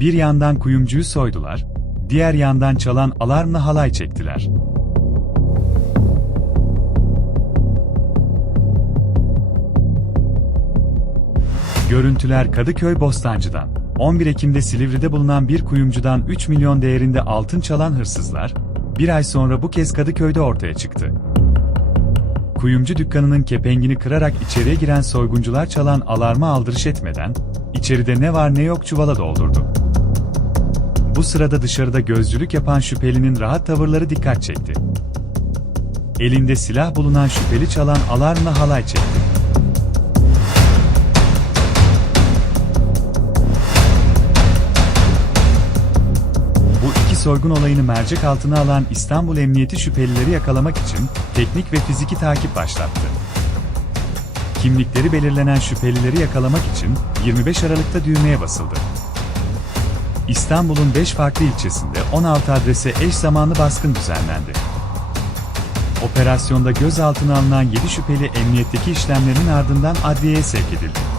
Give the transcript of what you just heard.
Bir yandan kuyumcuyu soydular, diğer yandan çalan alarmla halay çektiler. Görüntüler Kadıköy Bostancı'dan. 11 Ekim'de Silivri'de bulunan bir kuyumcudan 3 milyon değerinde altın çalan hırsızlar, bir ay sonra bu kez Kadıköy'de ortaya çıktı. Kuyumcu dükkanının kepengini kırarak içeriye giren soyguncular çalan alarma aldırış etmeden, içeride ne var ne yok çuvala doldurdu. Bu sırada dışarıda gözcülük yapan şüphelinin rahat tavırları dikkat çekti. Elinde silah bulunan şüpheli çalan alarmla halay çekti. Bu iki soygun olayını mercek altına alan İstanbul Emniyeti şüphelileri yakalamak için teknik ve fiziki takip başlattı. Kimlikleri belirlenen şüphelileri yakalamak için 25 Aralık'ta düğmeye basıldı. İstanbul'un 5 farklı ilçesinde 16 adrese eş zamanlı baskın düzenlendi. Operasyonda gözaltına alınan 7 şüpheli emniyetteki işlemlerin ardından adliyeye sevk edildi.